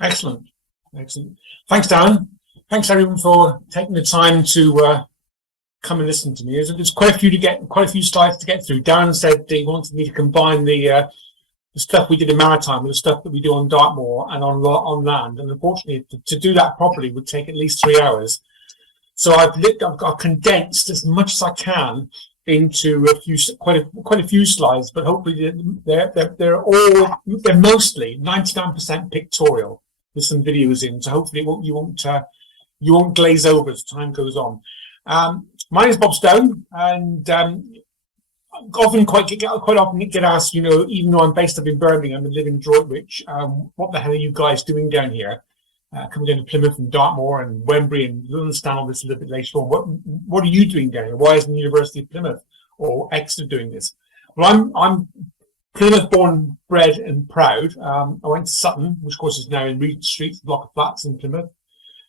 Excellent, excellent. Thanks, Dan. Thanks everyone for taking the time to come and listen to me. There's quite a few slides to get through. Darren said he wanted me to combine the stuff we did in maritime with the stuff that we do on Dartmoor and on land. And unfortunately, to do that properly would take at least 3 hours. So I've condensed as much as I can into quite a few slides, but hopefully they're mostly 99% pictorial with some videos in. So hopefully you won't glaze over as time goes on. My name is Bob Stone, and often get asked, even though I'm based up in Birmingham and live in Droitwich, what the hell are you guys doing down here? Coming down to Plymouth and Dartmoor and Wembury, and you'll understand all this a little bit later on. What are you doing down here? Why isn't the University of Plymouth or Exeter doing this? Well, I'm Plymouth born, bred and proud. I went to Sutton, which of course is now in Regent Street, a block of flats in Plymouth.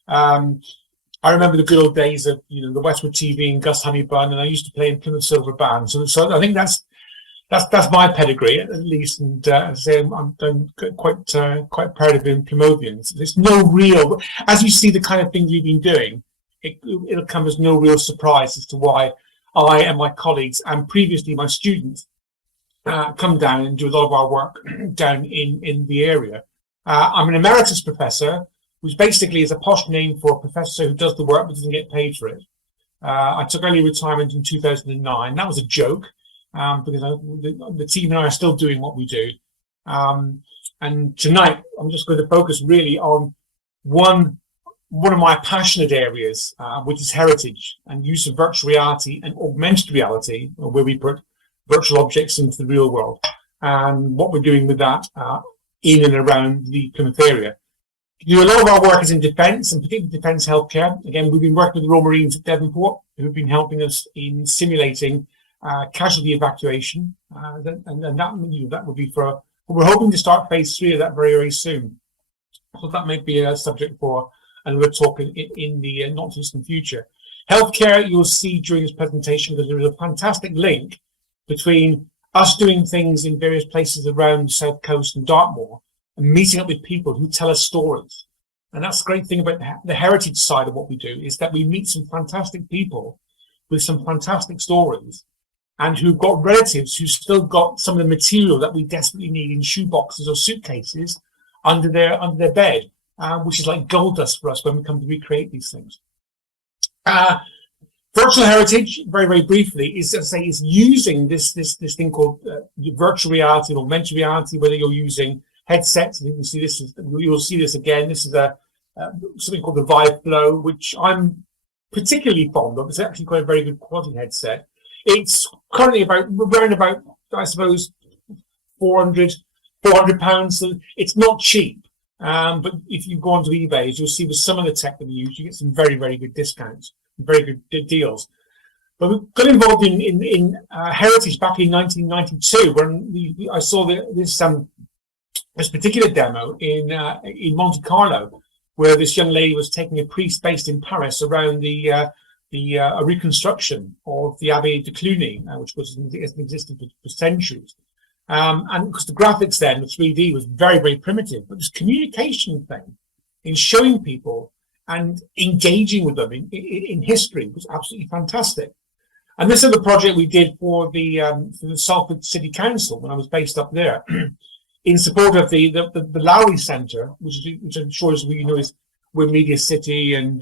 I remember the good old days of the Westwood TV and Gus Honeybun, and I used to play in Plymouth Silver Band. So I think that's my pedigree at least, and as I say, I'm quite proud of being Plymouthians. There's no real, as you see the kind of things we've been doing, it'll come as no real surprise as to why I and my colleagues and previously my students come down and do a lot of our work down in the area. I'm an emeritus professor, which basically is a posh name for a professor who does the work but doesn't get paid for it. I took early retirement in 2009. That was a joke, because the team and I are still doing what we do. And tonight, I'm just going to focus really on one of my passionate areas, which is heritage and use of virtual reality and augmented reality, where we put virtual objects into the real world, and what we're doing with that in and around the Plymouth area. A lot of our work is in defence, and particularly defence healthcare. Again, we've been working with the Royal Marines at Devonport, who've been helping us in simulating casualty evacuation, and that would be for. We're hoping to start phase 3 of that very, very soon. So that might be a subject for another talk in the not too distant future. Healthcare, you'll see during this presentation, because there is a fantastic link between us doing things in various places around the South Coast and Dartmoor, and meeting up with people who tell us stories. And that's the great thing about the heritage side of what we do, is that we meet some fantastic people with some fantastic stories, and who've got relatives who've still got some of the material that we desperately need in shoe boxes or suitcases under their bed, which is like gold dust for us when we come to recreate these things. Virtual heritage, very, very briefly, is using this thing called virtual reality or augmented reality, whether you're using headsets. And you can see this. You'll see this again. This is something called the Vive Flow, which I'm particularly fond of. It's actually quite a very good quality headset. It's currently around about, I suppose, £400. So it's not cheap. But if you go onto eBay, you'll see with some of the tech that we use, you get some very, very good discounts, very good deals. But we got involved in heritage back in 1992 when I saw this particular demo in Monte Carlo, where this young lady was taking a priest based in Paris around a reconstruction of the Abbey de Cluny, which hasn't existed for centuries. And because the graphics then, the 3D, was very, very primitive, but this communication thing in showing people and engaging with them in history was absolutely fantastic. And this is the project we did for the Salford City Council when I was based up there, in support of the Lowry Centre, which I'm sure as we know is where Media City and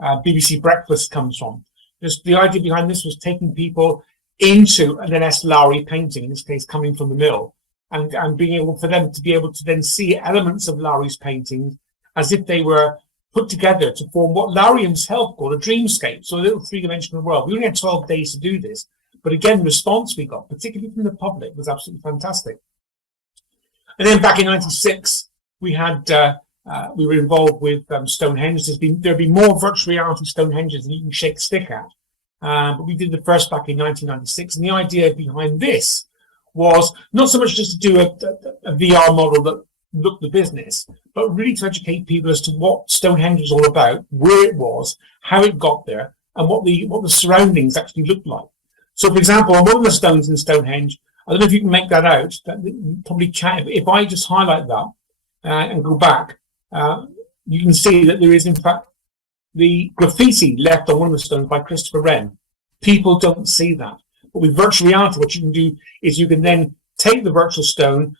BBC Breakfast comes from. The idea behind this was taking people into an S. Lowry painting, in this case coming from the mill, and being able for them to be able to then see elements of Lowry's paintings as if they were put together to form what Lowry himself called a dreamscape, so a little three-dimensional world. We only had 12 days to do this, but again, the response we got, particularly from the public, was absolutely fantastic. And then back in '96, we were involved with Stonehenge. There've been more virtual reality Stonehenges than you can shake a stick at. But we did the first back in 1996, and the idea behind this was not so much just to do a VR model that looked the business, but really to educate people as to what Stonehenge was all about, where it was, how it got there, and what the surroundings actually looked like. So, for example, on one of the stones in Stonehenge, I don't know if you can make that out. That you probably can. If I just highlight that and go back, you can see that there is, in fact, the graffiti left on one of the stones by Christopher Wren. People don't see that. But with virtual reality, what you can do is you can then take the virtual stone,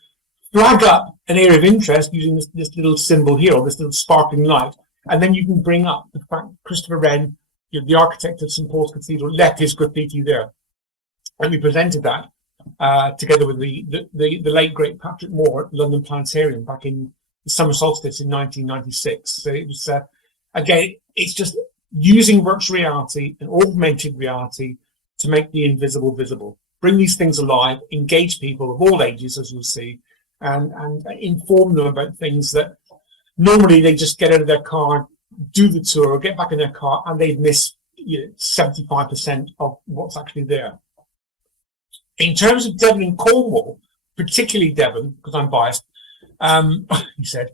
flag up an area of interest using this little symbol here, or this little sparkling light, and then you can bring up the fact Christopher Wren, the architect of St Paul's Cathedral, left his graffiti there. And we presented that together with the late great Patrick Moore at London Planetarium back in the summer solstice in 1996. So it was, again, it's just using virtual reality and augmented reality to make the invisible visible. Bring these things alive, engage people of all ages, as you'll see, and inform them about things that normally they just get out of their car, do the tour, or get back in their car, and they'd miss 75% of what's actually there. In terms of Devon and Cornwall, particularly Devon, because I'm biased, he said,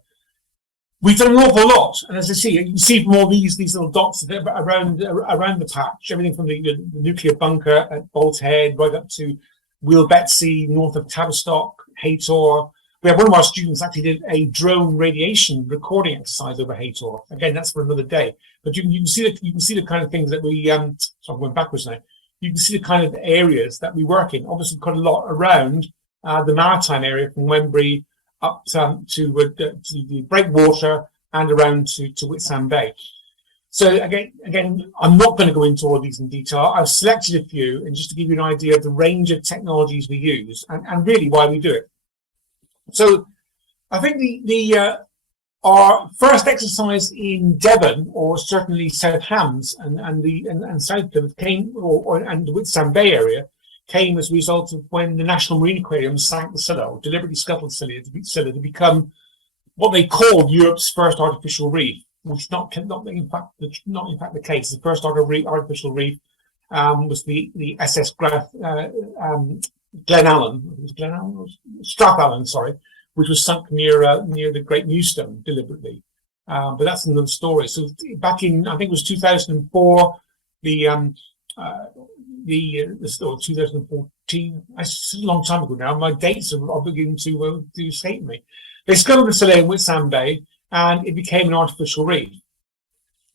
we've done an awful lot. And as I see, you can see from all these little dots around the patch, everything from the nuclear bunker at Bolt Head right up to Wheel Betsy, north of Tavistock, Haytor. We have one of our students actually did a drone radiation recording exercise over Haytor. Again, that's for another day. But you can see the kind of things that we sorry, I'm going backwards now. You can see the kind of areas that we work in. Obviously, quite a lot around the maritime area from Wembury up to the breakwater and around to Whitsand Bay. So again, I'm not going to go into all of these in detail. I've selected a few, and just to give you an idea of the range of technologies we use and really why we do it. So I think our first exercise in Devon, or certainly South Hams and South Plymouth came, and the Whitsand Bay area, came as a result of when the National Marine Aquarium sank the Scylla, or deliberately scuttled the Scylla to become what they called Europe's first artificial reef, which is not in fact the case. The first artificial reef was the SS Strathallan, sorry, which was sunk near the Great Newstone deliberately. But that's another story. So back in, I think it was 2004, or 2014. It's a long time ago now. My dates are beginning to escape me. They scuttled the Scylla in Whitsand Bay, and it became an artificial reef.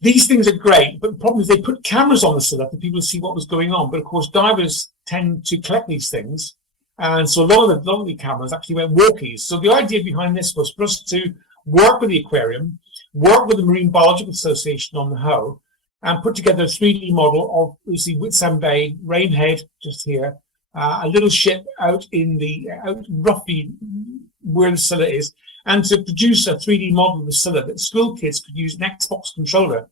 These things are great, but the problem is they put cameras on the Scylla for people to see what was going on. But of course, divers tend to collect these things, and so a lot of the cameras actually went walkies. So the idea behind this was for us to work with the aquarium, work with the Marine Biological Association on the Hoe, and put together a 3D model of, you see, Whitsand Bay, Rainhead just here, a little ship out roughly where the Scylla is, and to produce a 3D model of the Scylla that school kids could use an Xbox controller,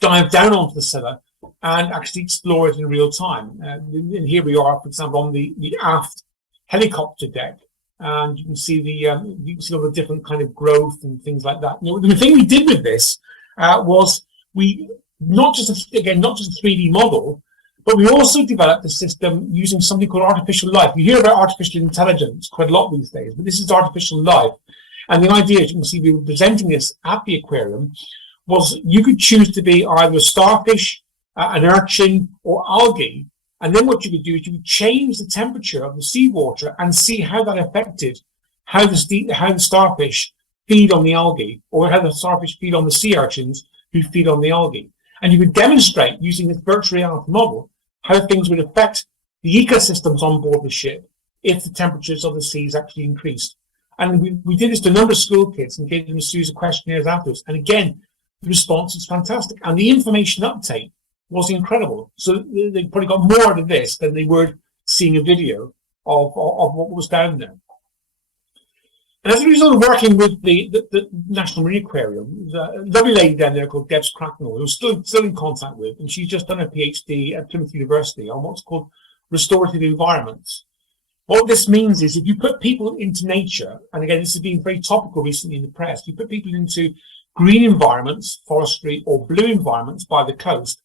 dive down onto the Scylla, and actually explore it in real time. And here we are, for example, on the aft helicopter deck, and you can see all the different kind of growth and things like that. Now, the thing we did with this was we not just a 3D model, but we also developed a system using something called artificial life. You hear about artificial intelligence quite a lot these days, but this is artificial life. And the idea, as you can see, we were presenting this at the aquarium, was you could choose to be either a starfish, an urchin, or algae. And then what you could do is you would change the temperature of the seawater and see how that affected how the starfish feed on the algae, or how the starfish feed on the sea urchins who feed on the algae. And you could demonstrate using this virtual reality model how things would affect the ecosystems on board the ship if the temperatures of the seas actually increased. And we did this to a number of school kids and gave them a series of questionnaires afterwards. And again, the response was fantastic. And the information uptake was incredible. So they probably got more out of this than they were seeing a video of what was down there. And as a result of working with the National Marine Aquarium, there's a lovely lady down there called Debs Cracknell, who I'm still in contact with, and she's just done a PhD at Plymouth University on what's called restorative environments. What this means is if you put people into nature, and again, this has been very topical recently in the press, you put people into green environments, forestry, or blue environments by the coast,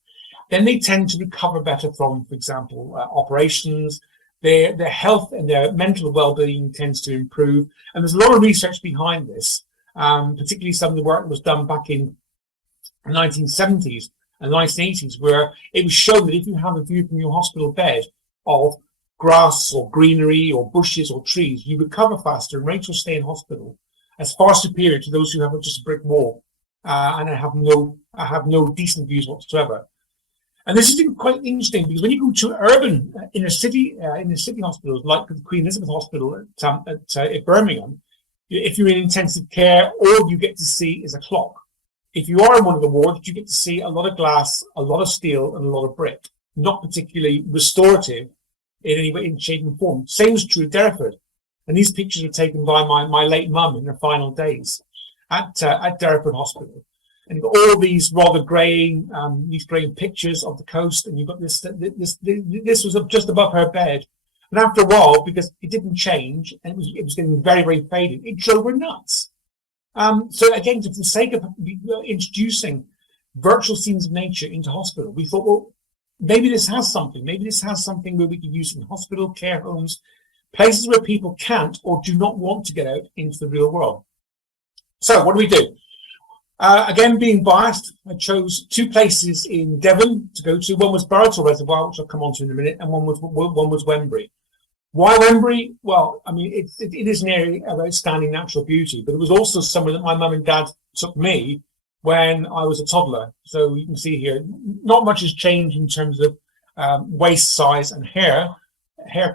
then they tend to recover better from, for example, operations. Their health and their mental well-being tends to improve. And there's a lot of research behind this, particularly some of the work that was done back in the 1970s and 1980s, where it was shown that if you have a view from your hospital bed of grass or greenery or bushes or trees, you recover faster and rates will stay in hospital. as far superior to those who have just a brick wall and have no decent views whatsoever. And this is quite interesting because when you go to urban inner city hospitals like the Queen Elizabeth Hospital at Birmingham, if you're in intensive care, all you get to see is a clock. If you are in one of the wards, you get to see a lot of glass, a lot of steel, and a lot of brick. Not particularly restorative in any way, in shape and form. Same is true at Derriford. And these pictures were taken by my late mum in her final days at Derriford Hospital. And you've got all these rather greying pictures of the coast, and you've got this was just above her bed. And after a while, because it didn't change, and it was getting very, very faded, it drove her nuts. So again, for the sake of introducing virtual scenes of nature into hospital, we thought, well, maybe this has something. Maybe this has something where we could use in hospital, care homes, places where people can't or do not want to get out into the real world. So what do we do? Again, being biased, I chose two places in Devon to go to. One was Burrator Reservoir, which I'll come on to in a minute, and one was Wembury. Why Wembury? Well, I mean, it is an area of outstanding natural beauty, but it was also somewhere that my mum and dad took me when I was a toddler. So you can see here, not much has changed in terms of waist size and hair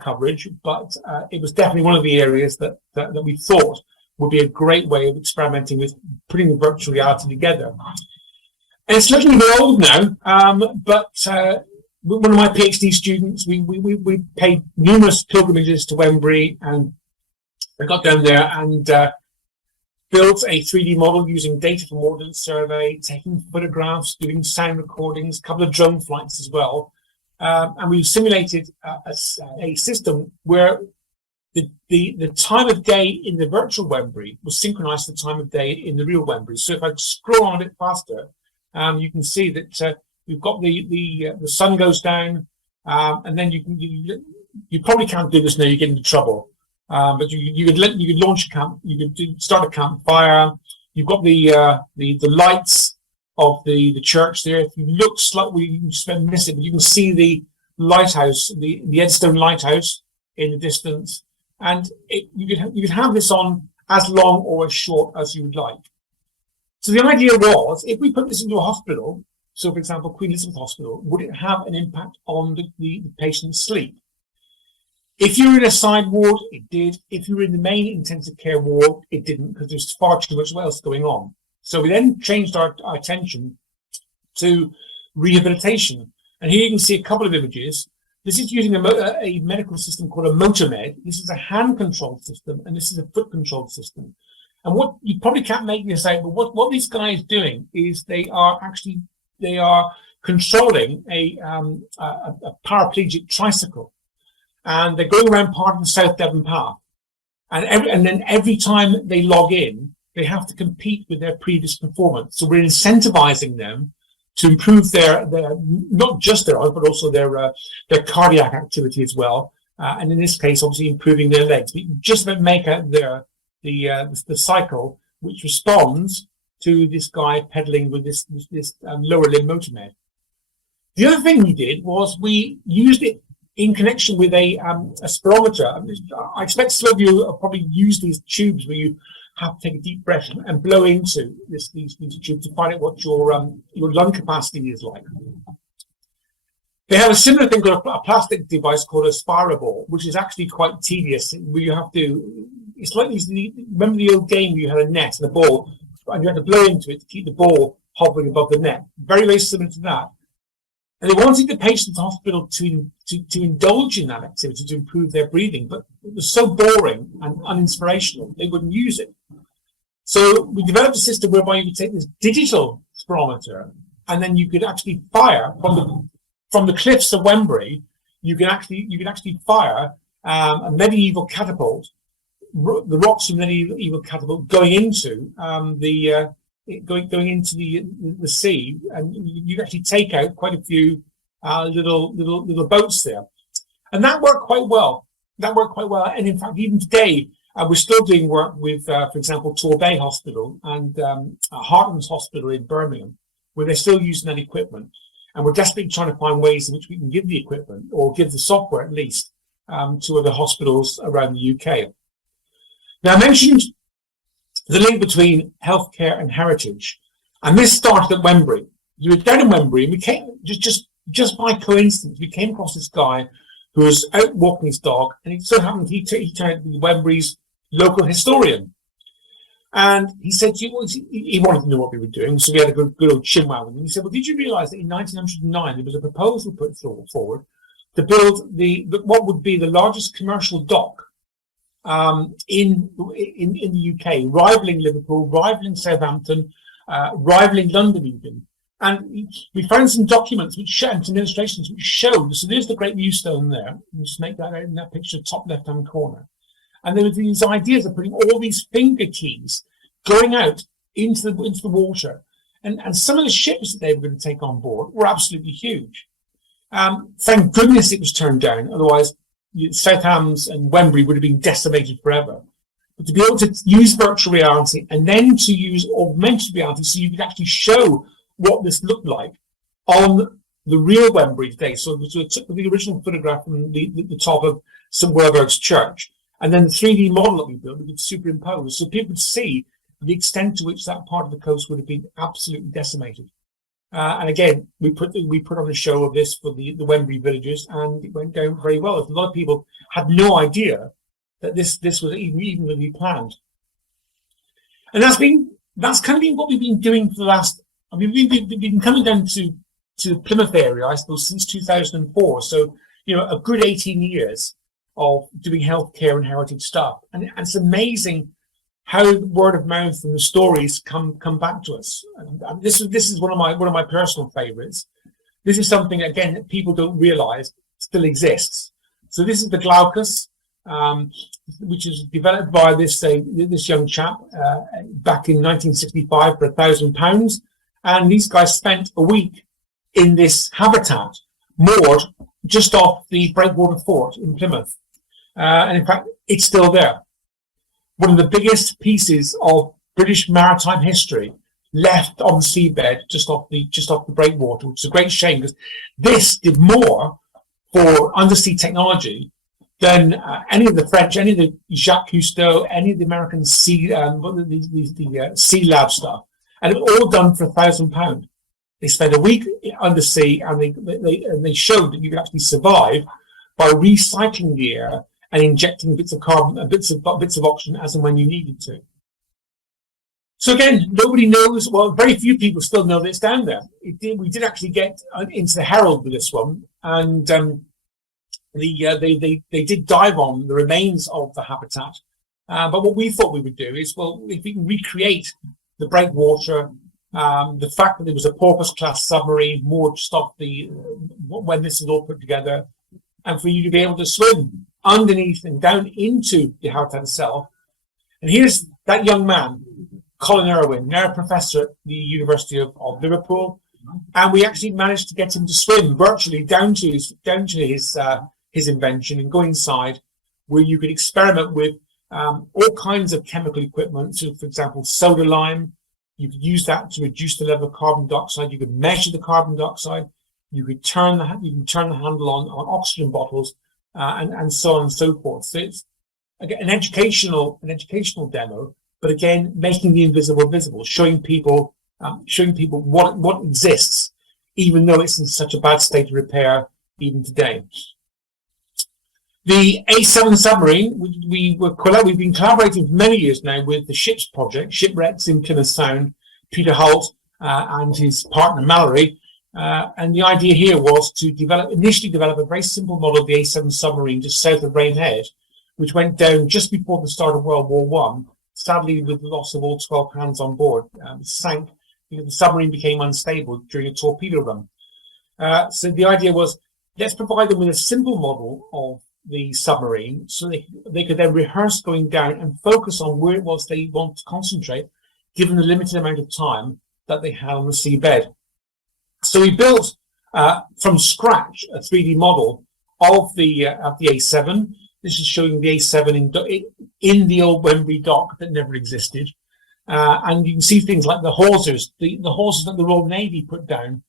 coverage, but it was definitely one of the areas that we thought would be a great way of experimenting with putting the virtual reality together. And it's looking a bit old now, but one of my PhD students, we paid numerous pilgrimages to Wembury, and I got down there and built a 3D model using data from Ordnance Survey, taking photographs, doing sound recordings, a couple of drone flights as well. And we simulated a system where the time of day in the virtual Wembury was synchronized to the time of day in the real Wembury. So if I scroll on a bit faster, you can see that we've got the sun goes down, and then you probably can't do this now. You get into trouble, but you could launch a camp. You could start a campfire. You've got the lights of the church there. If you look slightly, you just miss it, but you can see the lighthouse, the Edstone lighthouse in the distance. And you could have this on as long or as short as you would like. So the idea was, if we put this into a hospital, so for example, Queen Elizabeth Hospital, would it have an impact on the patient's sleep? If you were in a side ward, it did. If you were in the main intensive care ward, it didn't, because there's far too much else going on. So we then changed our attention to rehabilitation. And here you can see a couple of images. This is using a medical system called a Multibeam. This is a hand-controlled system, and this is a foot-controlled system. And what you probably can't make this out, but what these guys are doing is they are controlling a paraplegic tricycle, and they're going around part of the South Devon path. And then every time they log in, they have to compete with their previous performance. So we're incentivizing them to improve their not just their eyes, but also their cardiac activity as well. And in this case, obviously improving their legs. We just about make out the cycle which responds to this guy pedaling with this lower limb motormed. The other thing we did was we used it in connection with a spirometer. I expect some of you have probably used these tubes where you have to take a deep breath and blow into these tubes to find out what your lung capacity is like. They have a similar thing called a plastic device called a spiroball, which is actually quite tedious. Where you have to, it's like these. Remember the old game where you had a net and a ball, and you had to blow into it to keep the ball hovering above the net. Very, very similar to that. And they wanted the patient hospital to indulge in that activity to improve their breathing, but it was so boring and uninspirational, they wouldn't use it. So we developed a system whereby you could take this digital spirometer, and then you could actually fire from the cliffs of Wembury. You could actually fire a medieval catapult, the rocks from the medieval catapult going into going into the sea, and you actually take out quite a few little boats there, and that worked quite well. And in fact, even today, we're still doing work with, for example, Torbay Hospital and Hartman's Hospital in Birmingham, where they're still using that equipment, and we're desperately trying to find ways in which we can give the equipment, or give the software at least, to other hospitals around the UK. Now, I mentioned the link between healthcare and heritage. And this started at Wembury. We were down in Wembury, and we came just by coincidence, we came across this guy who was out walking his dog, and it so happened he turned out to be Wembury's local historian. And he said he wanted to know what we were doing, so we had a good old chinwag with him. He said, well, did you realise that in 1909 there was a proposal put forward to build what would be the largest commercial dock in the UK, rivaling Liverpool, rivaling Southampton, rivaling London even. And we found some documents and some illustrations which showed, so there's the Great Mewstone there. We'll just make that out in that picture, top left-hand corner. And there were these ideas of putting all these finger keys going out into the water. And some of the ships that they were going to take on board were absolutely huge. Thank goodness it was turned down, otherwise Southampton and Wembury would have been decimated forever. But to be able to use virtual reality and then to use augmented reality so you could actually show what this looked like on the real Wembury today. So we took the original photograph from the top of St Werburgh's Church, and then the 3D model that we built, we could superimpose, so people could see the extent to which that part of the coast would have been absolutely decimated. And again, we put on a show of this for the Wembury villagers, and it went down very well. A lot of people had no idea that this was even going to be planned. And that's kind of been what we've been doing for the last. I mean, we've been coming down to the Plymouth area, I suppose, since 2004. So, a good 18 years of doing healthcare and heritage stuff. And it's amazing how the word of mouth and the stories come back to us. And this is one of my personal favourites. This is something, again, that people don't realise still exists. So this is the glaucus, which is developed by this young chap back in 1965 for £1,000. And these guys spent a week in this habitat, moored just off the Breakwater Fort in Plymouth. And in fact, it's still there. One of the biggest pieces of British maritime history left on the seabed just off the breakwater, which is a great shame because this did more for undersea technology than any of the French, any of the Jacques Cousteau, any of the American sea lab stuff. And it was all done for £1,000. They spent a week undersea, and they showed that you could actually survive by recycling the air and injecting bits of carbon, bits of oxygen as and when you needed to. So again, nobody knows. Well, very few people still know that it's down there. We did actually get into the Herald with this one, and they did dive on the remains of the habitat. But what we thought we would do is, well, if we can recreate the breakwater, the fact that there was a porpoise class submarine moored just off when this is all put together, and for you to be able to swim underneath and down into the habitat itself. And here's that young man, Colin Irwin, now a professor at the University of Liverpool, and we actually managed to get him to swim virtually down to his invention and go inside, where you could experiment with all kinds of chemical equipment. So, for example, soda lime. You could use that to reduce the level of carbon dioxide. You could measure the carbon dioxide. You could turn the handle on oxygen bottles, and so on and so forth. So it's again an educational demo, but again making the invisible visible, showing people what exists, even though it's in such a bad state of repair even today. The A7 submarine, we've been collaborating for many years now with the Ships Project, Shipwrecks in Plymouth Sound, Peter Holt and his partner Mallory. And the idea here was to initially develop a very simple model of the A7 submarine just south of Rainhead, which went down just before the start of World War I, sadly with the loss of all 12 hands on board. It sank because the submarine became unstable during a torpedo run. So the idea was, let's provide them with a simple model of the submarine so they could then rehearse going down and focus on where it was they want to concentrate, given the limited amount of time that they had on the seabed. So we built from scratch a 3D model of the A7. This is showing the A7 in the old Wembury dock that never existed. And you can see things like the hawsers, the hawsers that the Royal Navy put down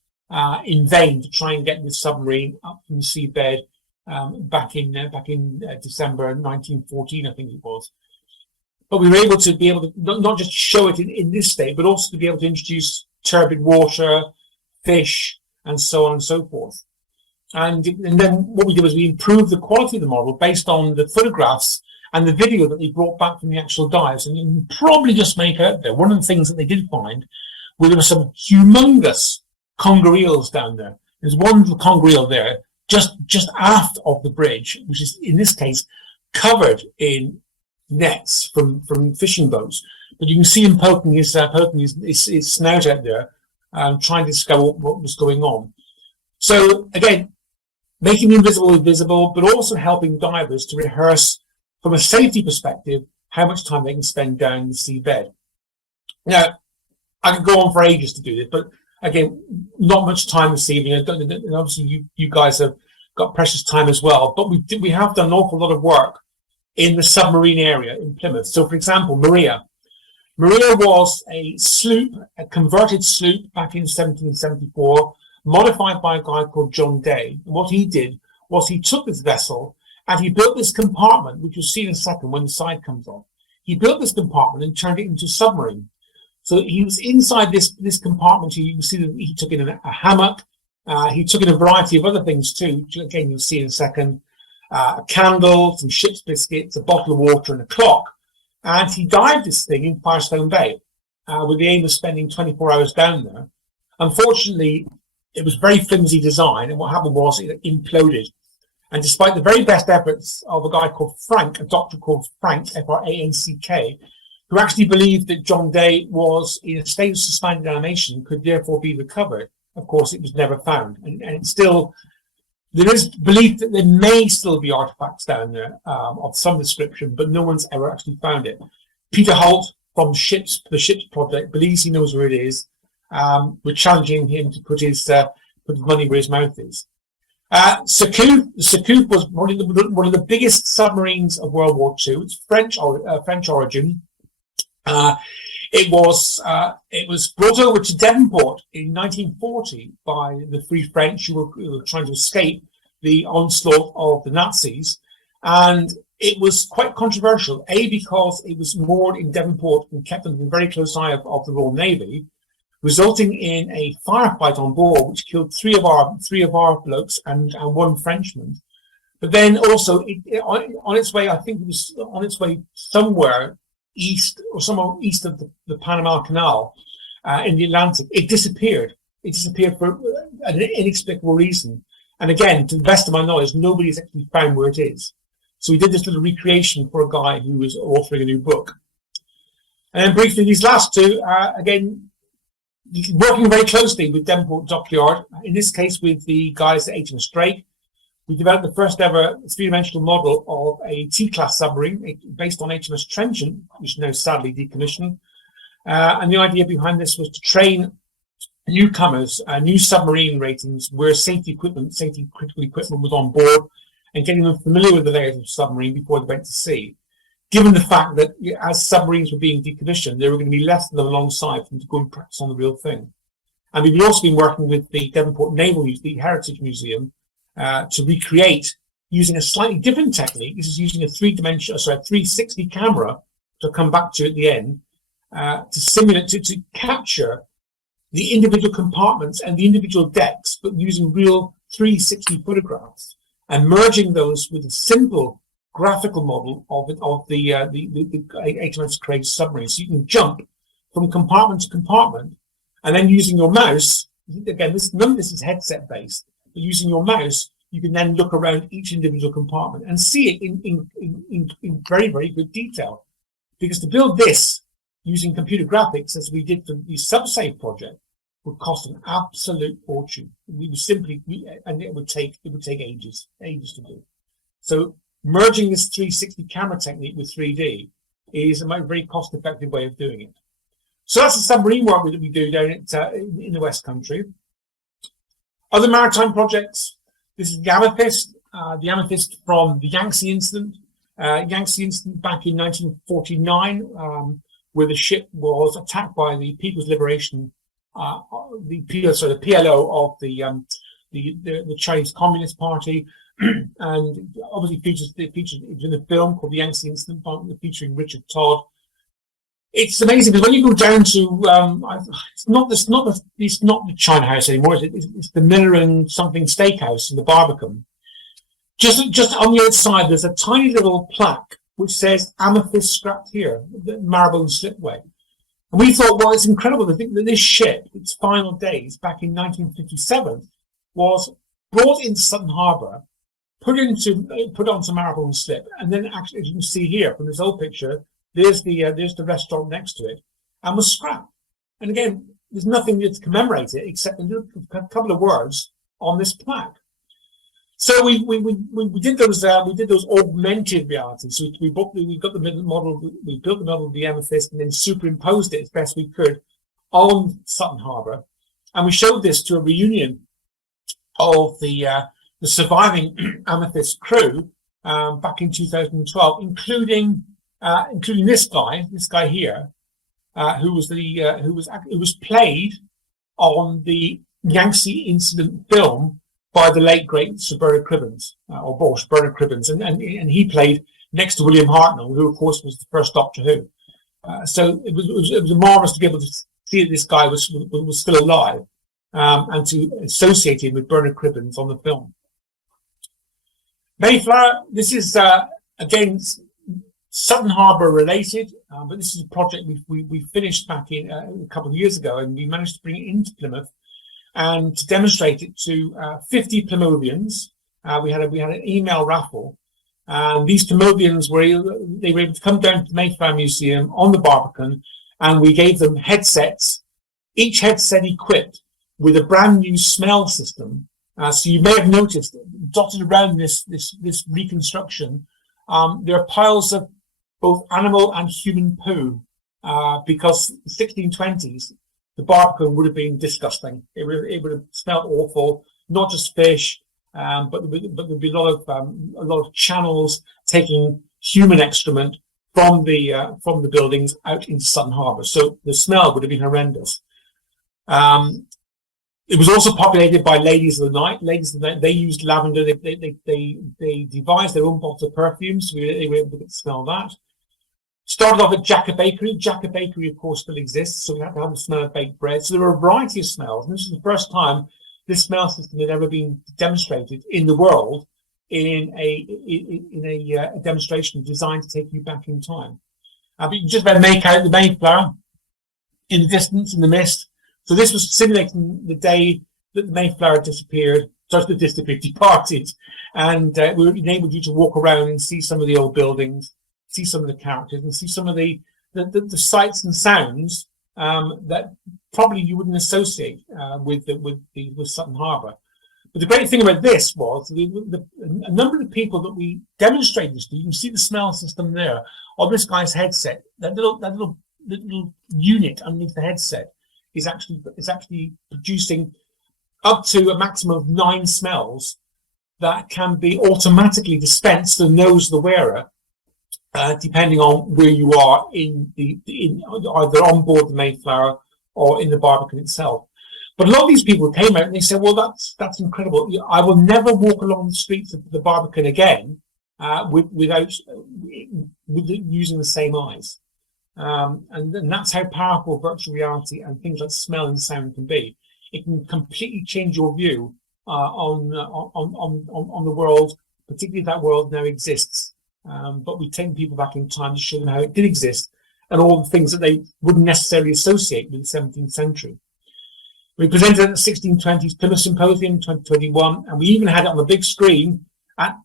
in vain to try and get this submarine up from the seabed back in December 1914, I think it was. but we were able to not just show it in this state, but also to be able to introduce turbid water, fish, and so on and so forth. And then what we did was we improved the quality of the model based on the photographs and the video that they brought back from the actual dives. And you can probably just make out there, one of the things that they did find were there were some humongous conger eels down there. There's one little conger eel there, just aft of the bridge, which is in this case covered in nets from fishing boats. But you can see him poking his snout out there, trying to discover what was going on. So again, making the invisible visible, but also helping divers to rehearse from a safety perspective how much time they can spend down the seabed. Now, I could go on for ages to do this, but again, not much time this evening. And obviously, you guys have got precious time as well. But we have done an awful lot of work in the submarine area in Plymouth. So, for example, Maria. Maria was a sloop, a converted sloop back in 1774, modified by a guy called John Day. And what he did was he took this vessel and he built this compartment, which you'll see in a second when the side comes off. He built this compartment and turned it into a submarine. So he was inside this compartment. You can see that he took in a hammock. He took in a variety of other things too, which again you'll see in a second. A candle, some ship's biscuits, a bottle of water, and a clock. And he dived this thing in Firestone Bay with the aim of spending 24 hours down there. Unfortunately, it was very flimsy design, and what happened was it imploded. And despite the very best efforts of a guy called Frank, a doctor called Frank, F-R-A-N-C-K, who actually believed that John Day was in a state of suspended animation, could therefore be recovered. Of course, it was never found. And still, there is belief that there may still be artifacts down there of some description, but no one's ever actually found it. Peter Holt from the Ships Project believes he knows where it is. We're challenging him to put his money where his mouth is. Sept was one of the biggest submarines of World War II. It's French origin. It was brought over to Devonport in 1940 by the Free French who were trying to escape the onslaught of the Nazis, and it was quite controversial. Because it was moored in Devonport and kept under the very close eye of the Royal Navy, resulting in a firefight on board, which killed three of our blokes and one Frenchman. But then also on its way, I think it was on its way somewhere east of the Panama Canal in the Atlantic. It disappeared. It disappeared for an inexplicable reason. And again, to the best of my knowledge, nobody has actually found where it is. So we did this little recreation for a guy who was authoring a new book. And then briefly, these last two, again, working very closely with Devonport Dockyard, in this case with the guys at HMS Drake. We developed the first ever three-dimensional model of a T-class submarine based on HMS Trenchant, which is now sadly decommissioned. And the idea behind this was to train newcomers, new submarine ratings where safety critical equipment was on board, and getting them familiar with the layers of the submarine before they went to sea. Given the fact that as submarines were being decommissioned, there were going to be less of them alongside for them to go and practice on the real thing. And we've also been working with the Devonport Naval Heritage Museum to recreate using a slightly different technique. This is using a 360 camera, which I'll come back to at the end, to simulate, to capture the individual compartments and the individual decks, but using real 360 photographs and merging those with a simple graphical model of the HMS Craig submarine. So you can jump from compartment to compartment, and then using your mouse, again, none of this is headset based, but using your mouse, you can then look around each individual compartment and see it in very, very good detail. Because to build this using computer graphics, as we did for the Subsave project, would cost an absolute fortune. And it would take ages to do. So merging this 360 camera technique with 3D is a very cost-effective way of doing it. So that's the submarine work that we do down in the West Country. Other maritime projects. This is the Amethyst from the Yangtze incident. Yangtze incident back in 1949, where the ship was attacked by the People's Liberation, the PLO of the Chinese Communist Party, and obviously it was in a film called The Yangtze Incident, featuring Richard Todd It's amazing because when you go down to, it's not the China House anymore. It's the Miller and something Steakhouse in the Barbican. Just on the outside, there's a tiny little plaque which says Amethyst scrapped here, the Marylebone Slipway. And we thought, well, it's incredible to think that this ship, its final days back in 1957, was brought into Sutton Harbour, put onto Marylebone Slip, and then actually, as you can see here from this old picture, there's the restaurant next to it, and was scrapped. And again, there's nothing to commemorate it except a couple of words on this plaque. So we did those augmented realities. So we built the model of the Amethyst and then superimposed it as best we could on Sutton Harbour, and we showed this to a reunion of the surviving Amethyst crew back in 2012, including this guy here, who was played on the Yangtze incident film by the late great Sir Bernard Cribbins, Bernard Cribbins, and he played next to William Hartnell, who of course was the first Doctor Who. So it was marvelous to be able to see that this guy was still alive, and to associate him with Bernard Cribbins on the film. Mayflower. This is again Sutton Harbour related, but this is a project we finished back in a couple of years ago, and we managed to bring it into Plymouth and to demonstrate it to 50 Plymouthians. We had an email raffle, and these Plymouthians were able to come down to the Mayflower Museum on the Barbican, and we gave them headsets, each headset equipped with a brand new smell system. So you may have noticed dotted around this reconstruction, there are piles of both animal and human poo, because the 1620s, the Barbican would have been disgusting. It would have smelled awful, not just fish, but there'd be a lot of channels taking human excrement from the buildings out into Sutton Harbour. So the smell would have been horrendous. It was also populated by ladies of the night. Ladies of the night, they used lavender. They devised their own bottle of perfumes. So they were able to smell that. Started off at Jack Bakery. Jack Bakery, of course, still exists, so we had to have the smell of baked bread. So there were a variety of smells, and this is the first time this smell system had ever been demonstrated in the world in a demonstration designed to take you back in time. But you can just about make out the Mayflower in the distance, in the mist. So this was simulating the day that the Mayflower departed, and we enabled you to walk around and see some of the old buildings, see some of the characters, and see some of the sights and sounds that probably you wouldn't associate with Sutton Harbour. But the great thing about this was a number of the people that we demonstrated this to. You can see the smell system there on this guy's headset. That little unit underneath the headset is actually producing up to a maximum of 9 smells that can be automatically dispensed to the nose of the wearer, depending on where you are in either on board the Mayflower or in the Barbican itself. But a lot of these people came out and they said, well, that's incredible. I will never walk along the streets of the Barbican again without using the same eyes. And that's how powerful virtual reality and things like smell and sound can be. It can completely change your view on the world, particularly if that world now exists. But we take people back in time to show them how it did exist and all the things that they wouldn't necessarily associate with the 17th century. We presented at the 1620s Plymouth Symposium 2021, and we even had it on the big screen at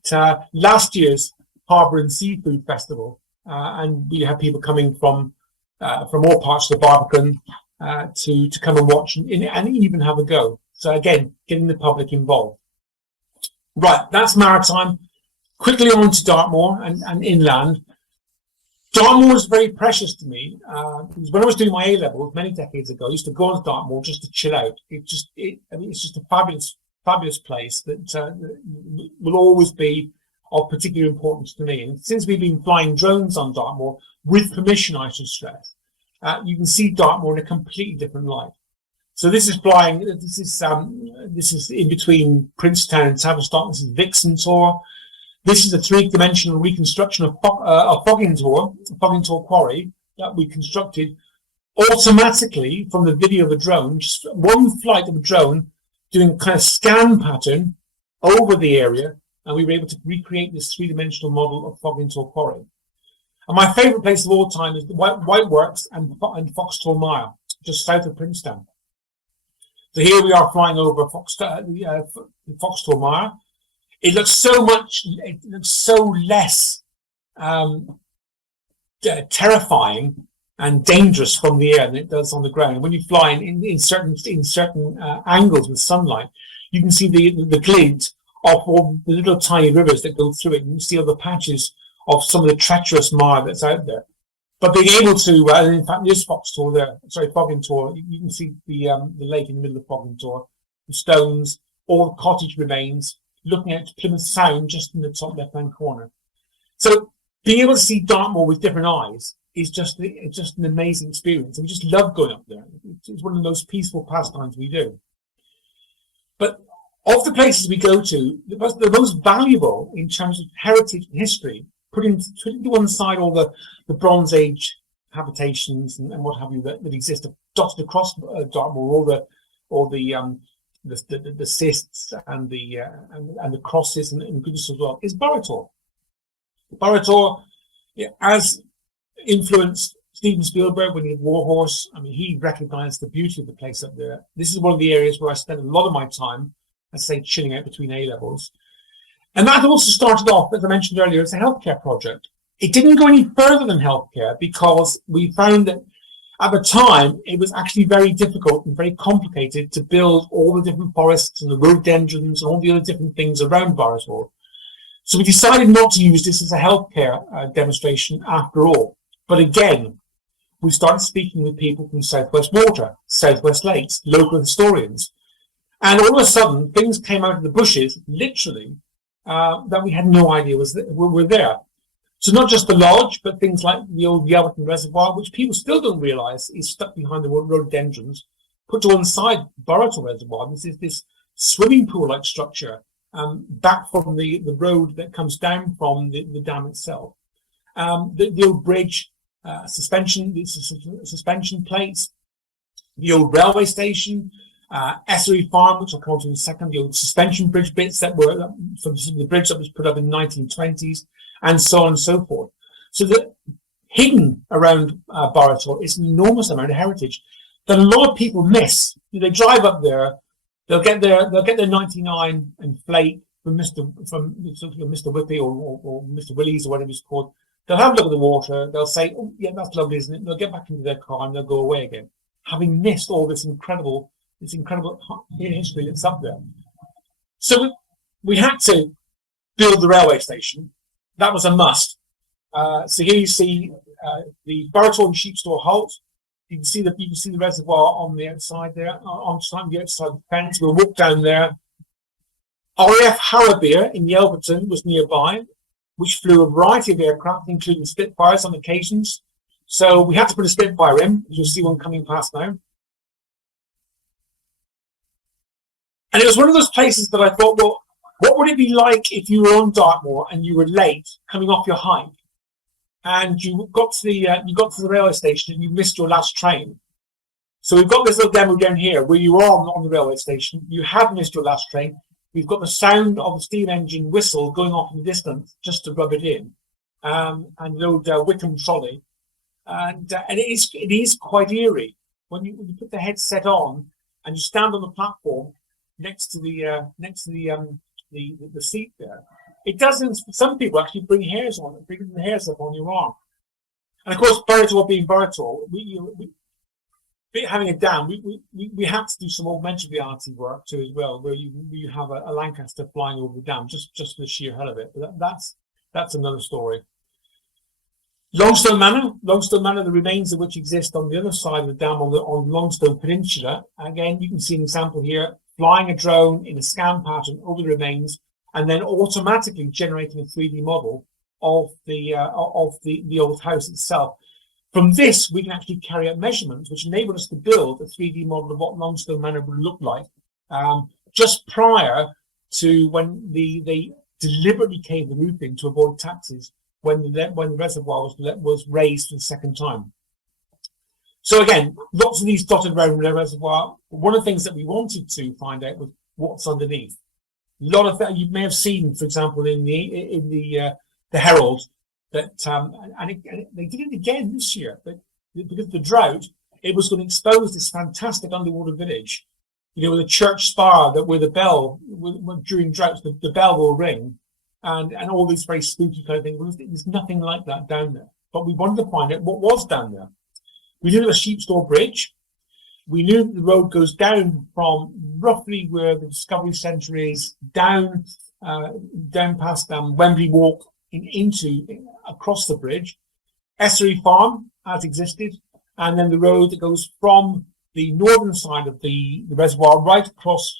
last year's Harbour and Seafood Festival. And we had people coming from all parts of the Barbican to come and watch and even have a go. So again, getting the public involved. Right, that's maritime. Quickly on to Dartmoor and inland. Dartmoor is very precious to me because when I was doing my A-levels many decades ago, I used to go on to Dartmoor just to chill out. It's just a fabulous place that will always be of particular importance to me. And since we've been flying drones on Dartmoor, with permission, I should stress, you can see Dartmoor in a completely different light. So this is flying. This is in between Princetown and Tavistock. This is Vixen Tor. This is a 3-dimensional reconstruction of Foggingtor Quarry that we constructed automatically from the video of a drone, just one flight of a drone doing a kind of scan pattern over the area, and we were able to recreate this three-dimensional model of Fogintor Quarry. And my favourite place of all time is the Whiteworks and Foxtor Mire, just south of Princetown. So here we are flying over Foxtor Mire. It looks so less terrifying and dangerous from the air than it does on the ground. And when you fly in certain angles with sunlight, you can see the glint of all the little tiny rivers that go through it. You can see all the patches of some of the treacherous mire that's out there. But being able to, in fact, this Fogintor there, Fogintor, you can see the lake in the middle of Fogintor, the stones, all the cottage remains, looking at Plymouth Sound just in the top left-hand corner. So being able to see Dartmoor with different eyes is just an amazing experience. And we just love going up there. It's one of the most peaceful pastimes we do. But of the places we go to, the most valuable in terms of heritage and history, putting to one side all the Bronze Age habitations and what have you that exist dotted across Dartmoor, all the cysts and the crosses and goodness as well, is Burrator. Burrator has influenced Steven Spielberg when he did Warhorse. I mean, he recognised the beauty of the place up there. This is one of the areas where I spent a lot of my time, I'd say, chilling out between A levels. And that also started off, as I mentioned earlier, as a healthcare project. It didn't go any further than healthcare because we found that at the time it was actually very difficult and very complicated to build all the different forests and the rhododendrons and all the other different things around Burrator. So we decided not to use this as a healthcare demonstration after all. But again, we started speaking with people from Southwest Water, Southwest Lakes, local historians. And all of a sudden, things came out of the bushes, literally, that we had no idea were there. So not just the lodge, but things like the old Yelverton Reservoir, which people still don't realise is stuck behind the rhododendrons, put to one side Burrator Reservoir. This is this swimming pool-like structure back from the road that comes down from the dam itself. The old bridge, suspension plates, the old railway station, Essery Farm, which I'll come on to in a second, the old suspension bridge bits that were from the bridge that was put up in the 1920s, and so on and so forth. So that hidden around Burrator is an enormous amount of heritage that a lot of people miss. They drive up there, they'll get their 99 and flake from Mr. Whippy or Mr. Willie's or whatever it's called. They'll have a look at the water. They'll say, "Oh, yeah, that's lovely, isn't it?" They'll get back into their car and they'll go away again, having missed all this incredible history that's up there. So we had to build the railway station. That was a must. So here you see the Burrator and Sheepstore Halt. You can see the reservoir on the outside there, on the outside of the fence. We'll walk down there. RAF Harrowbeer in Yelverton was nearby, which flew a variety of aircraft, including Spitfires on occasions. So we had to put a Spitfire in. You'll see one coming past now. And it was one of those places that I thought, well, what would it be like if you were on Dartmoor and you were late coming off your hike, and you got to the railway station and you missed your last train? So we've got this little demo down here where you are on the railway station. You have missed your last train. We've got the sound of the steam engine whistle going off in the distance just to rub it in, and the old Wickham trolley, and it is quite eerie when you put the headset on and you stand on the platform next to the seat there. It doesn't. Some people actually bring the hairs up on your arm. And of course, Burrator being Burrator, having a dam, we had to do some augmented reality work too as well, where you have a Lancaster flying over the dam just for the sheer hell of it. But that's another story. Longstone Manor, the remains of which exist on the other side of the dam on Longstone Peninsula. Again, you can see an example here, flying a drone in a scan pattern over the remains, and then automatically generating a 3D model of the old house itself. From this, we can actually carry out measurements, which enable us to build a 3D model of what Longstone Manor would look like, just prior to when they deliberately caved the roof in to avoid taxes when the reservoir was raised for the second time. So again, lots of these dotted around the reservoir. One of the things that we wanted to find out was what's underneath. A lot of that you may have seen, for example, in the Herald, that they did it again this year, but because of the drought, it was going to expose this fantastic underwater village. You know, with a church spire that where the bell during droughts the bell will ring, and all these very spooky kind of things. Well, there's nothing like that down there. But we wanted to find out what was down there. We knew there was a Sheepstore Bridge. We knew that the road goes down from roughly where the Discovery Centre is, down past Wembury Walk across the bridge. Estuary Farm has existed, and then the road that goes from the northern side of the reservoir right across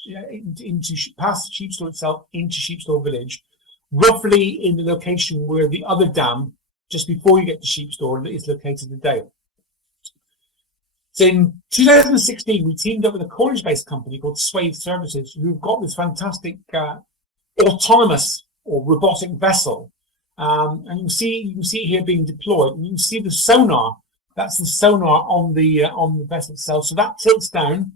past Sheepstore itself into Sheepstore Village, roughly in the location where the other dam, just before you get to Sheepstore, is located today. So in 2016, we teamed up with a Cornish-based company called Swathe Services, who've got this fantastic autonomous or robotic vessel. And you can see it here being deployed. And you can see the sonar. That's the sonar on the vessel itself. So that tilts down,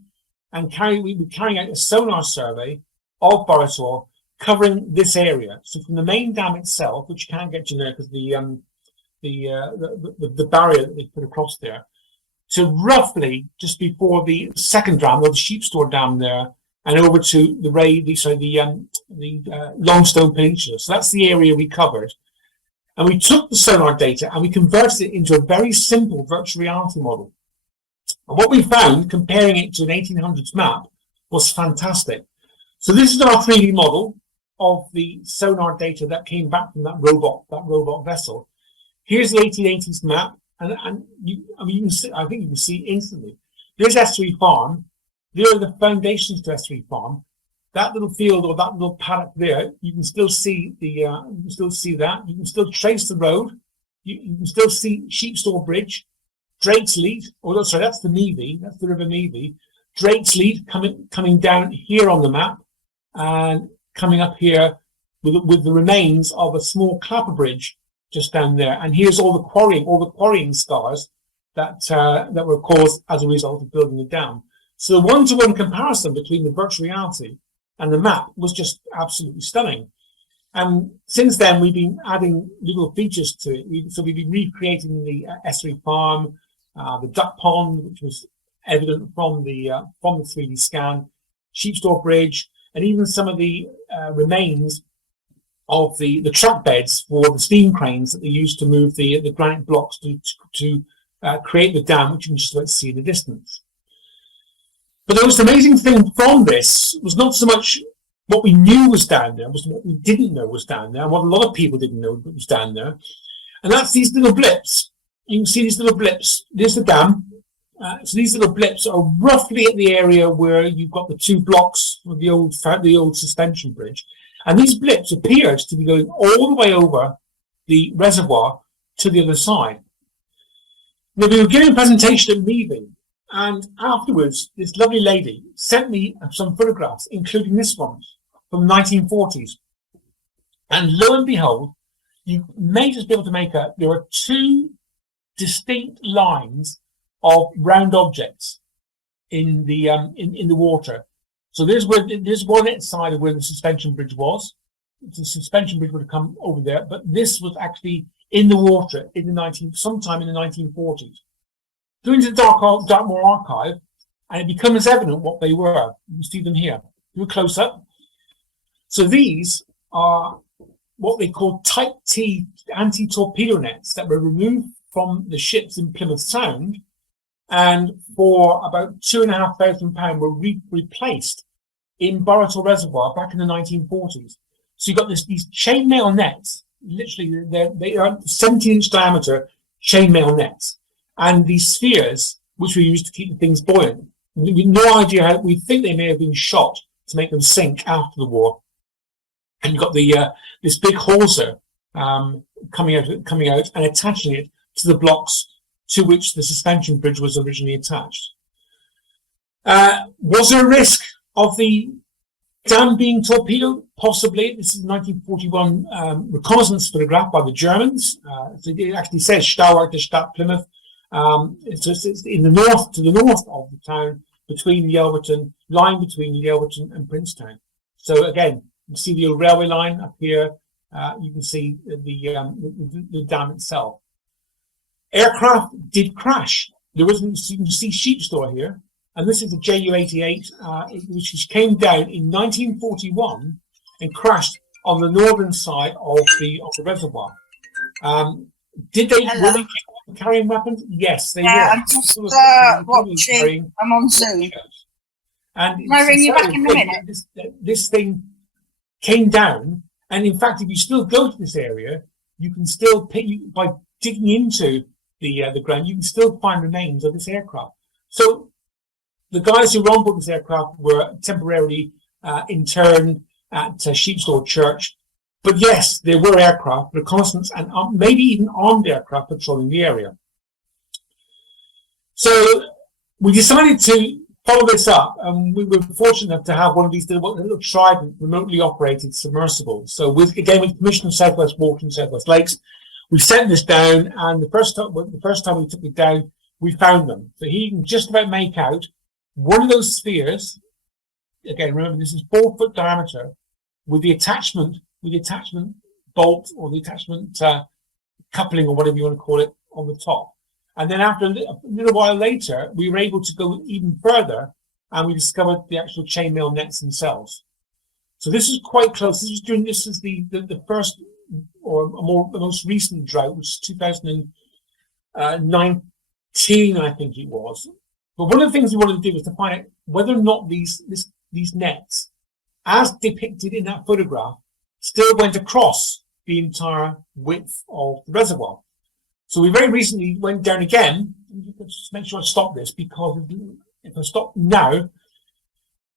and we're carrying out a sonar survey of Burrator covering this area. So from the main dam itself, which you can't get to there because the barrier that they put across there, to roughly just before the second dam, or the Sheepstore Dam there, and over to the Longstone Peninsula. So that's the area we covered. And we took the sonar data and we converted it into a very simple virtual reality model. And what we found, comparing it to an 1800s map, was fantastic. So this is our 3D model of the sonar data that came back from that robot vessel. Here's the 1880s map. And you can see, I think you can see instantly. There's Estuary Farm. There are the foundations to Estuary Farm. That little field or that little paddock there, you can still see that. You can still trace the road. You can still see Sheepstore Bridge, Drake's Lead. Oh, sorry, that's the Meavy. That's the River Meavy. Drake's Lead coming down here on the map, and coming up here with the remains of a small clapper bridge just down there. And here's all the quarrying scars that were caused as a result of building the dam. So the one-to-one comparison between the virtual reality and the map was just absolutely stunning. And since then, we've been adding little features to it. So we've been recreating the Estuary Farm, the duck pond, which was evident from the 3D scan, Sheepstore Bridge, and even some of the remains of the truck beds for the steam cranes that they used to move the granite blocks to create the dam, which you can just about see in the distance. But the most amazing thing from this was not so much what we knew was down there, was what we didn't know was down there, and what a lot of people didn't know was down there. And that's these little blips. You can see these little blips. There's the dam. So these little blips are roughly at the area where you've got the two blocks of the old suspension bridge. And these blips appeared to be going all the way over the reservoir to the other side. Now, we were giving a presentation at Meavy, and afterwards, this lovely lady sent me some photographs, including this one from the 1940s. And lo and behold, you may just be able to make out there are two distinct lines of round objects in the water. So there's one side of where the suspension bridge was. The suspension bridge would have come over there, but this was actually in the water sometime in the 1940s. Go into the Dartmoor archive, and it becomes evident what they were. You can see them here. Do a close up. So these are what they call Type T anti-torpedo nets that were removed from the ships in Plymouth Sound, and for about £2,500 were replaced in Burrator Reservoir back in the 1940s. So you've got these chainmail nets, literally they are 17-inch diameter chainmail nets, and these spheres which were used to keep the things buoyant. We have no idea how. We think they may have been shot to make them sink after the war. And you've got this big hawser coming out and attaching it to the blocks to which the suspension bridge was originally attached. Was there a risk of the dam being torpedoed? Possibly. This is a 1941 reconnaissance photograph by the Germans. So it actually says Stauwarte Stadt Plymouth, It's in the north, to the north of the town, between the line between Yelverton and Princetown. So again, you see the railway line up here. You can see the dam itself. Aircraft did crash. There wasn't. You can see Sheep Store here, and this is the Ju-88, which came down in 1941 and crashed on the northern side of the reservoir. Did they really carrying weapons? Yes, they were. I'm just watching. I'm on Zoom. And can I ring you back in a minute? This thing came down, and in fact, if you still go to this area, you can still by digging into the ground, you can still find remains of this aircraft. So the guys who were on board this aircraft were temporarily interned at Sheep Store Church. But yes, there were aircraft, reconnaissance, and maybe even armed aircraft patrolling the area. So we decided to follow this up, and we were fortunate enough to have one of these little Trident remotely operated submersibles. So with permission of Southwest Water and Southwest Lakes, we sent this down, and the first time we took it down, we found them. So he can just about make out one of those spheres. Again, remember this is 4 foot diameter, with the attachment bolt or the attachment coupling or whatever you want to call it on the top. And then after a little while later, we were able to go even further, and we discovered the actual chainmail nets themselves. So this is quite close. This is the first or the most recent drought, which is 2019, I think it was. But one of the things we wanted to do was to find out whether or not these nets, as depicted in that photograph, still went across the entire width of the reservoir. So we very recently went down again. Just make sure I stop this, because if I stop now,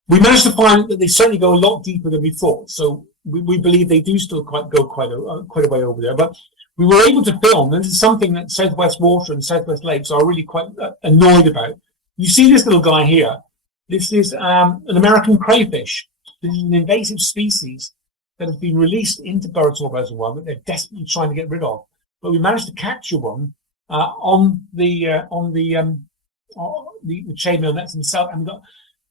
we managed to find that they certainly go a lot deeper than we thought. So we believe they do still go quite a way over there. But we were able to film, and this is something that Southwest Water and Southwest Lakes are really quite annoyed about. You see this little guy here. This is an American crayfish. This is an invasive species that has been released into Burrator Reservoir that they're desperately trying to get rid of. But we managed to capture one on the chainmail nets themselves, and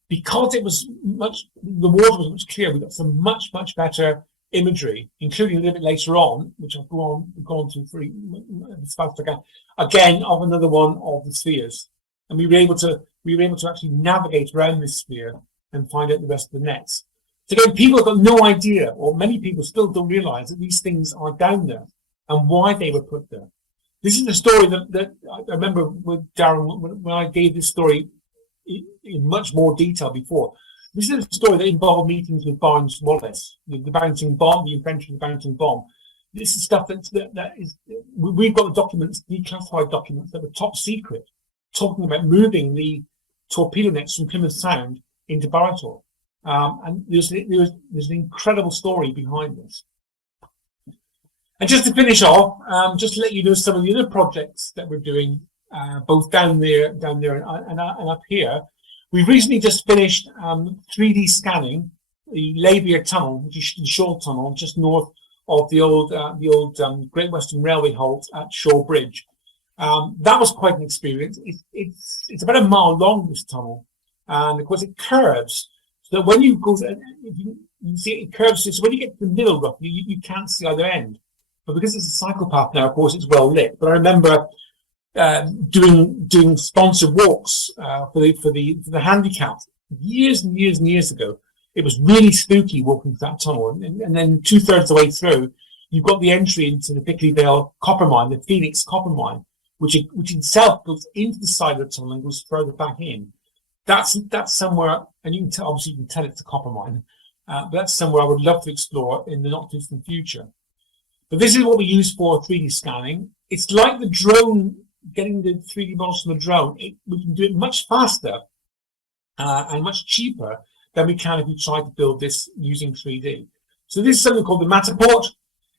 because it was the water was much clearer, we got some much better imagery, including a little bit later on, which I'll go on to as fast as I can, again of another one of the spheres, and we were able to actually navigate around this sphere and find out the rest of the nets. So again, people have got no idea, or many people still don't realise that these things are down there and why they were put there. This is a story that I remember with Darren when I gave this story in much more detail before. This is a story that involved meetings with Barnes Wallace, the bouncing bomb, the invention of the bouncing bomb. This is stuff that is, we've got the documents, declassified documents that were top secret, talking about moving the torpedo nets from Plymouth Sound into Burrator. And there's an incredible story behind this. And just to finish off, just to let you know some of the other projects that we're doing, both down there and up here. We've recently just finished 3D scanning the Labier Tunnel, which is the Shaw Tunnel, just north of the old Great Western Railway halt at Shaw Bridge. That was quite an experience. It's about a mile long, this tunnel, and of course it curves. So that when you go, you see it curves. So when you get to the middle, roughly, you can't see either end. But because it's a cycle path now, of course, it's well lit. But I remember doing sponsored walks for the handicapped years and years ago. It was really spooky walking through that tunnel, and then 2/3 of the way through, you've got the entry into the Bickley Vale copper mine, the Phoenix copper mine, which itself goes into the side of the tunnel and goes further back in. That's somewhere, and you can tell, obviously you can tell it's a copper mine, but that's somewhere I would love to explore in the not distant future. But this is what we use for 3D scanning. It's like the drone, getting the 3D models from the drone. We can do it much faster and much cheaper than we can if we try to build this using 3D. So this is something called the Matterport.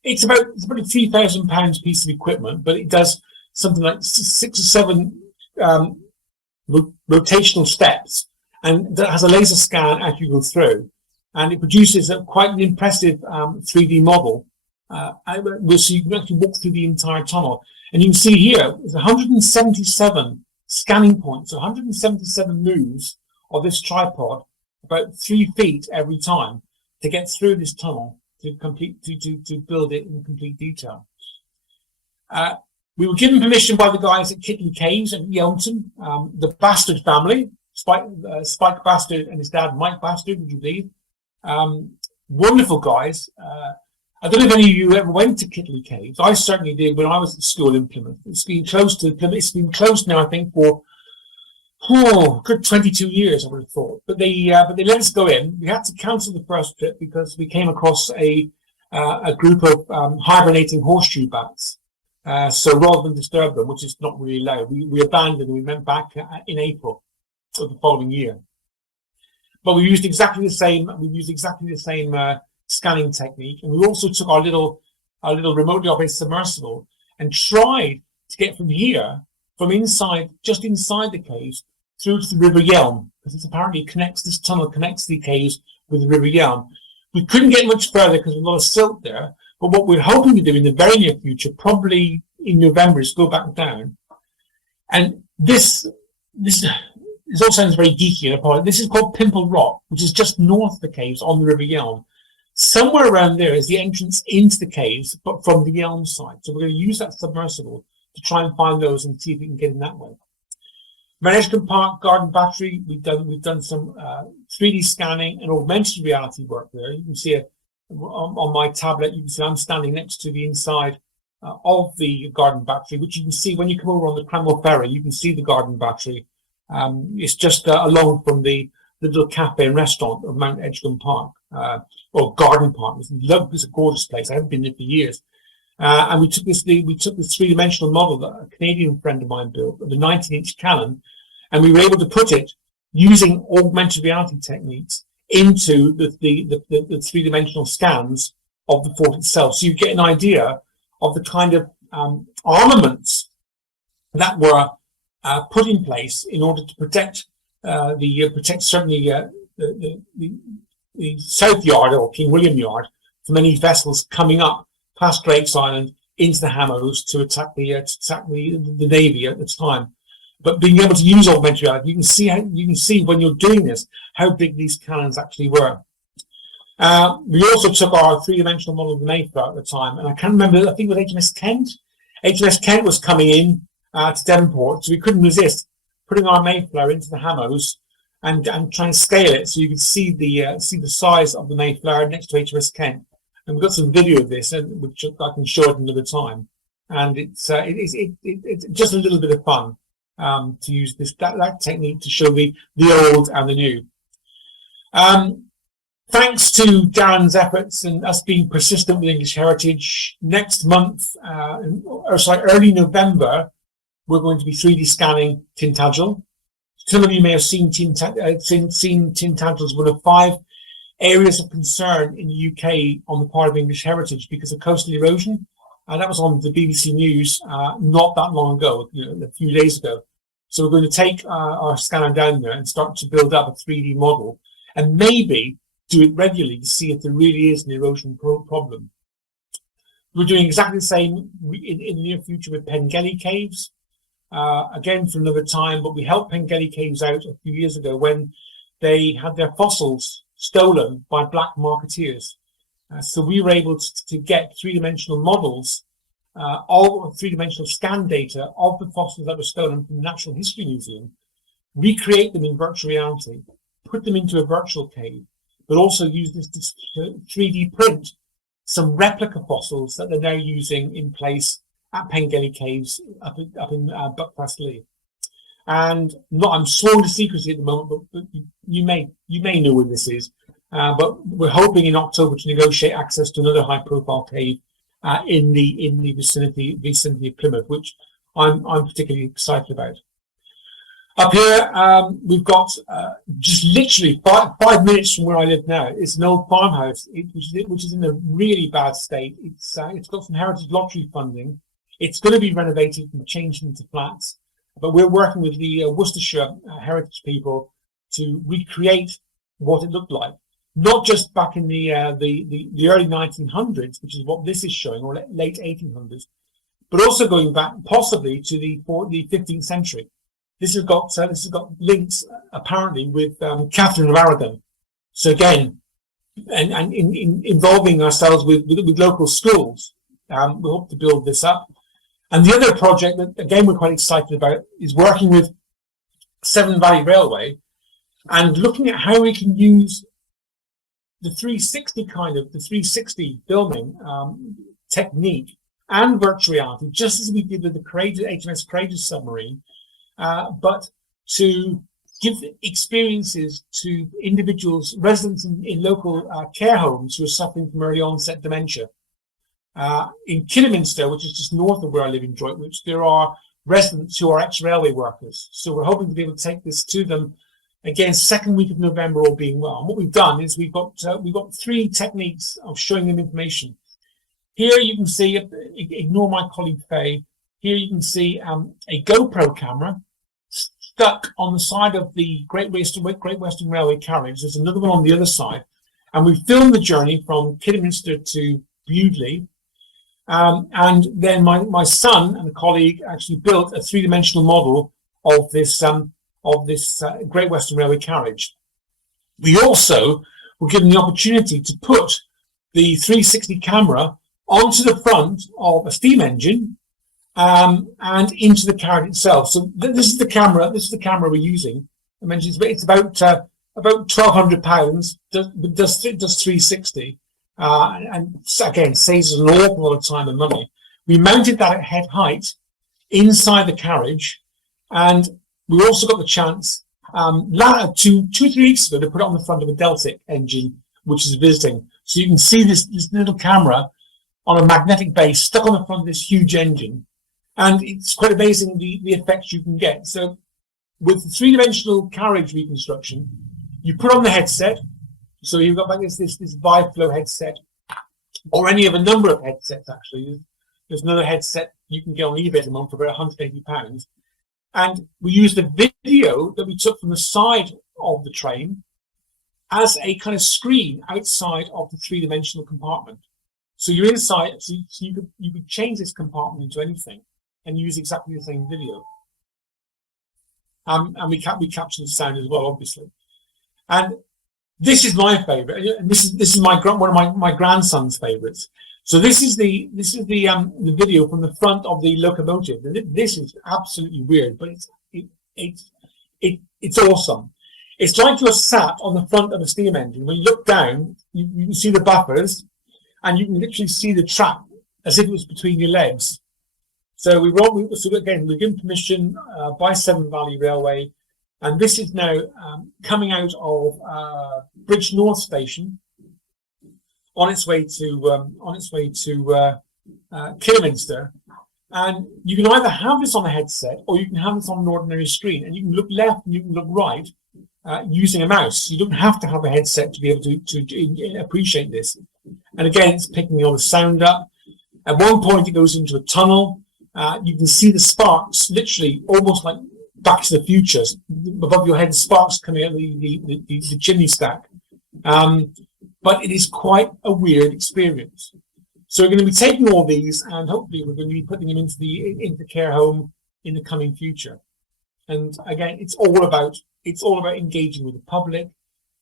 It's about a £3,000 piece of equipment, but it does something like 6 or 7 rotational steps, and that has a laser scan as you go through, and it produces quite an impressive 3D model. So you can actually walk through the entire tunnel. And you can see here, there's 177 scanning points, so 177 moves of this tripod, about 3 feet every time, to get through this tunnel to build it in complete detail. We were given permission by the guys at Kitley Caves and Yelmton, the Bastard family, Spike Bastard and his dad, Mike Bastard, would you believe? Wonderful guys. I don't know if any of you ever went to Kitley Caves. I certainly did when I was at school in Plymouth. It's been closed now, I think, for good 22 years, I would have thought. But they let us go in. We had to cancel the first trip because we came across a group of hibernating horseshoe bats. So rather than disturb them, which is not really allowed, we abandoned and we went back in April of the following year. But we used exactly the same. Scanning technique, and we also took our little remotely operated submersible and tried to get from here, just inside the caves, through to the River Yelm, because this tunnel connects the caves with the River Yelm. We couldn't get much further because there's a lot of silt there, but what we're hoping to do in the very near future, probably in November, is go back down. And this all sounds very geeky, and this is called Pimple Rock, which is just north of the caves on the River Yelm. Somewhere around there is the entrance into the caves, but from the Yelm side. So we're going to use that submersible to try and find those and see if we can get in that way. Edgecombe Park Garden Battery, we've done some 3D scanning and augmented reality work there. You can see on my tablet, you can see I'm standing next to the inside of the garden battery, which you can see when you come over on the Cranwell Ferry. You can see the garden battery. It's just along from the little cafe and restaurant of Mount Edgecombe Park. Or Garden Park. It's a gorgeous place. I haven't been there for years. And we took this 3-dimensional model that a Canadian friend of mine built of a 19-inch cannon, and we were able to put it using augmented reality techniques into the 3-dimensional scans of the fort itself. So you get an idea of the kind of armaments that were put in place in order to protect the South Yard or King William Yard from any vessels coming up past Drake's Island into the Hammers to attack the Navy at the time. But being able to use augmented reality, you can see when you're doing this how big these cannons actually were. We also took our 3-dimensional model of the Mayflower at the time, and I can't remember. I think it was HMS Kent. HMS Kent was coming in to Devonport, so we couldn't resist putting our Mayflower into the Hammers and try and scale it so you could see the size of the Mayflower next to HMS Kent. And we've got some video of this, which I can show it another time. And it's just a little bit of fun to use that technique to show the old and the new. Thanks to Darren's efforts and us being persistent with English Heritage, next month, early November, we're going to be 3D scanning Tintagel. Some of you may have seen Tintagel as one of 5 areas of concern in the UK on the part of English Heritage because of coastal erosion. That was on the BBC News not that long ago, a few days ago. So we're going to take our scanner down there and start to build up a 3D model and maybe do it regularly to see if there really is an erosion problem. We're doing exactly the same in the near future with Pengelly Caves. Again, for another time, but we helped Pengelly Caves out a few years ago when they had their fossils stolen by black marketeers. So we were able to get 3-dimensional models, all 3-dimensional scan data of the fossils that were stolen from the Natural History Museum, recreate them in virtual reality, put them into a virtual cave, but also use this to 3D print some replica fossils that they're now using in place at Pengelly Caves up in Buckfast-Lee. And I'm sworn to secrecy at the moment, but you may know where this is. But we're hoping in October to negotiate access to another high-profile cave in the vicinity of Plymouth, which I'm particularly excited about. Up here, we've got just literally five minutes from where I live now. It's an old farmhouse, which is in a really bad state. It's got some heritage lottery funding. It's going to be renovated and changed into flats. But we're working with the Worcestershire heritage people to recreate what it looked like, not just back in the early 1900s, which is what this is showing, or late 1800s, but also going back possibly to the 15th century. This has got links apparently with Catherine of Aragon. So again, and in involving ourselves with local schools, we hope to build this up. And the other project that again we're quite excited about is working with Severn Valley Railway and looking at how we can use the 360 filming technique and virtual reality, just as we did with the HMS Courageous submarine, but to give experiences to individuals, residents in local care homes who are suffering from early onset dementia. In Kidderminster, which is just north of where I live in Droitwich, there are residents who are ex-railway workers. So we're hoping to be able to take this to them again, second week of November, all being well. And what we've done is we've got 3 techniques of showing them information. Here you can see, ignore my colleague Faye, here you can see a GoPro camera stuck on the side of the Great Western Railway carriage. There's another one on the other side. And we filmed the journey from Kidderminster to Bewdley. And then my son and a colleague actually built a 3-dimensional model of this Great Western Railway carriage. We also were given the opportunity to put the 360 camera onto the front of a steam engine and into the carriage itself. So this is the camera we're using. I mentioned it's about £1,200, does 360. And again, saves us an awful lot of time and money. We mounted that at head height inside the carriage, and we also got the chance 2 or 3 weeks ago to put it on the front of a Deltic engine, which is visiting. So you can see this little camera on a magnetic base stuck on the front of this huge engine, and it's quite amazing the effects you can get. So with the 3-dimensional carriage reconstruction, you put on the headset. So you've got like this Viflow headset, or any of a number of headsets actually. There's another headset you can get on eBay at the moment for about £180. And we used the video that we took from the side of the train as a kind of screen outside of the 3-dimensional compartment. So you're inside, so you could change this compartment into anything and use exactly the same video. And we capture the sound as well, obviously. And this is my favorite, and this is one of my grandson's favorites. So this is the video from the front of the locomotive. This is absolutely weird, but it's awesome. It's like you're sat on the front of a steam engine. When you look down, you can see the buffers, and you can literally see the track as if it was between your legs. So we're given permission by Severn Valley Railway. And this is now coming out of Bridge North Station on its way to Kidderminster. And you can either have this on a headset or you can have this on an ordinary screen. And you can look left and you can look right using a mouse. You don't have to have a headset to be able to appreciate this. And again, it's picking all the sound up. At one point, it goes into a tunnel. You can see the sparks, literally almost like Back to the Future, above your head, sparks coming out of the chimney stack. But it is quite a weird experience. So we're going to be taking all these, and hopefully we're going to be putting them into the care home in the coming future. And again, it's all about engaging with the public.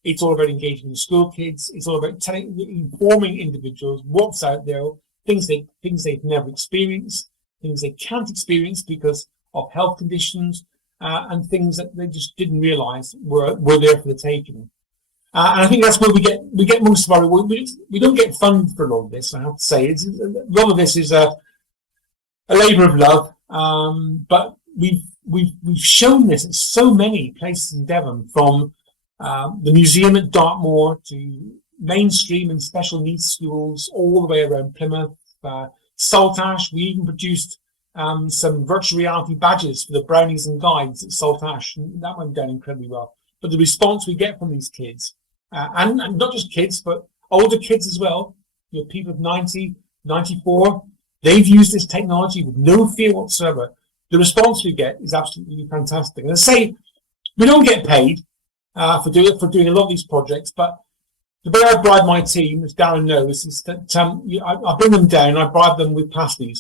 It's all about engaging the school kids. It's all about informing individuals what's out there, things they've never experienced, things they can't experience because of health conditions. And things that they just didn't realise were there for the taking. And I think that's where we get most of our we don't get funded for a lot of this. I have to say, a lot of this is a labour of love. But we've shown this at so many places in Devon, from the museum at Dartmoor to mainstream and special needs schools all the way around Plymouth, Saltash. We even produced some virtual reality badges for the brownies and guides at Saltash, and that went down incredibly well. But the response we get from these kids, and not just kids, but older kids as well, people of 90, 94, they've used this technology with no fear whatsoever. The response we get is absolutely fantastic. And I say, we don't get paid for doing a lot of these projects, but the way I bribe my team, as Darren knows, is that I bring them down, I bribe them with pasties.